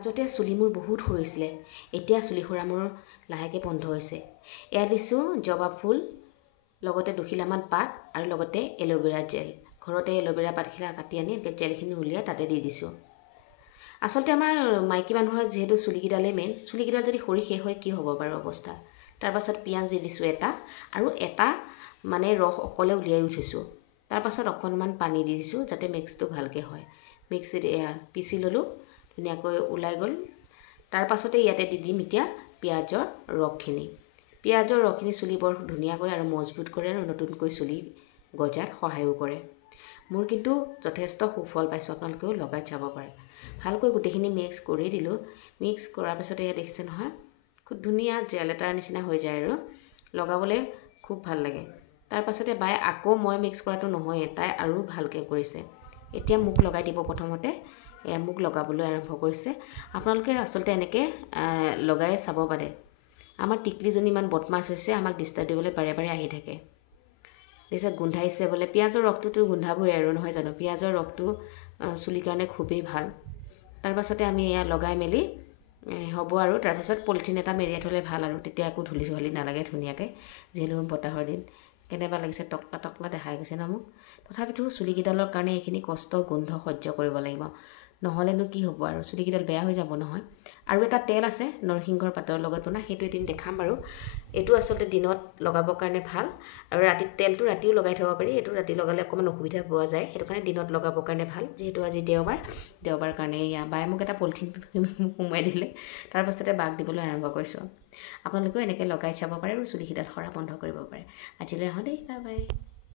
মাজতে চুলি মোৰ বহুত সৰিছিলে, এতিয়া চুলি সৰা মোৰ লাহেকৈ বন্ধ হৈছে। এয়া দিছোঁ জবা ফুল লগতে 2 খিলামান পাত আৰু লগতে এল'ভেৰা জেল। ঘৰতে এল'ভেৰা পাতখিলা কাটি আনি জেলখিনি উলিয়াই তাতে দি দিছোঁ। আচলতে আমাৰ মাইকী মানুহৰ যিহেতু চুলিকেইডালেই মেইন, চুলিকেইডাল যদি সৰি শেষ হয় কি হ'ব বাৰু অৱস্থা। তাৰপাছত পিঁয়াজ দি দিছোঁ এটা, আৰু এটা মানে ৰস অকলে উলিয়াই উঠিছোঁ। তাৰপাছত অকণমান পানী দি দিছোঁ যাতে মিক্সটো ভালকৈ হয়। মিক্সিত পিচি ল'লোঁ, ধুনীয়াকৈ ওলাই গ'ল। তাৰপাছতে ইয়াতে দি দিম এতিয়া পিঁয়াজৰ ৰসখিনি। পিঁয়াজৰ ৰসখিনি চুলি বৰ ধুনীয়াকৈ আৰু মজবুত কৰে আৰু নতুনকৈ চুলি গজাত সহায়ো কৰে। মোৰ কিন্তু যথেষ্ট সুফল পাইছোঁ, আপোনালোকেও লগাই চাব পাৰে। ভালকৈ গোটেইখিনি মিক্স কৰি দিলোঁ। মিক্স কৰাৰ পিছতে এয়া দেখিছে নহয়, খুব ধুনীয়া জেল এটাৰ নিচিনা হৈ যায় আৰু লগাবলৈ খুব ভাল লাগে। তাৰপাছতে বাই আকৌ মই মিক্স কৰাটো নহয়েই, তাই আৰু ভালকৈ কৰিছে। এতিয়া মোক লগাই দিব প্ৰথমতে, মোক লগাবলৈ আৰম্ভ কৰিছে। আপোনালোকে আচলতে এনেকৈ লগাই চাব পাৰে। আমাৰ টিকলিজনী ইমান বদমাছ হৈছে, আমাক ডিষ্টাৰ্ব দিবলৈ বাৰে বাৰে আহি থাকে। পিছত গোন্ধাইছে বোলে, পিঁয়াজৰ ৰসটোতো গোন্ধাবই আৰু নহয় জানো। পিঁয়াজৰ ৰসটো চুলিৰ কাৰণে খুবেই ভাল। তাৰপাছতে আমি এয়া লগাই মেলি হ'ব আৰু তাৰপাছত পলিথিন এটা মেৰিয়াই থ'লে ভাল আৰু তেতিয়া একো ধূলি চুলি নালাগে ধুনীয়াকৈ, যিহেতু বতাহৰ দিন। কেনেবা লাগিছে, টকলা টকলা দেখাই গৈছে ন মোক। তথাপিতো চুলিকেইডালৰ কাৰণে এইখিনি কষ্ট গোন্ধ সহ্য কৰিব লাগিব, নহ'লেনো কি হ'ব আৰু, চুলিকেইডাল বেয়া হৈ যাব নহয়। আৰু এটা তেল আছে নৰসিংহৰ পাতৰ লগত বনোৱা, সেইটো এদিন দেখাম বাৰু। এইটো আচলতে দিনত লগাবৰ কাৰণে ভাল, আৰু তেলটো ৰাতিও লগাই থ'ব পাৰি। এইটো ৰাতি লগালে অকণমান অসুবিধা পোৱা যায়, সেইটো কাৰণে দিনত লগাবৰ কাৰণে ভাল। যিহেতু আজি দেওবাৰ কাৰণে এয়া বায়ে মোক এটা পলিথিন সোমোৱাই দিলে। তাৰপাছতে বাক দিবলৈ আৰম্ভ কৰিছোঁ। আপোনালোকেও এনেকৈ লগাই চাব পাৰে আৰু চুলিকেইডাল সৰা বন্ধ কৰিব পাৰে। আজিলৈ আহোঁ দেই, বাই বাই।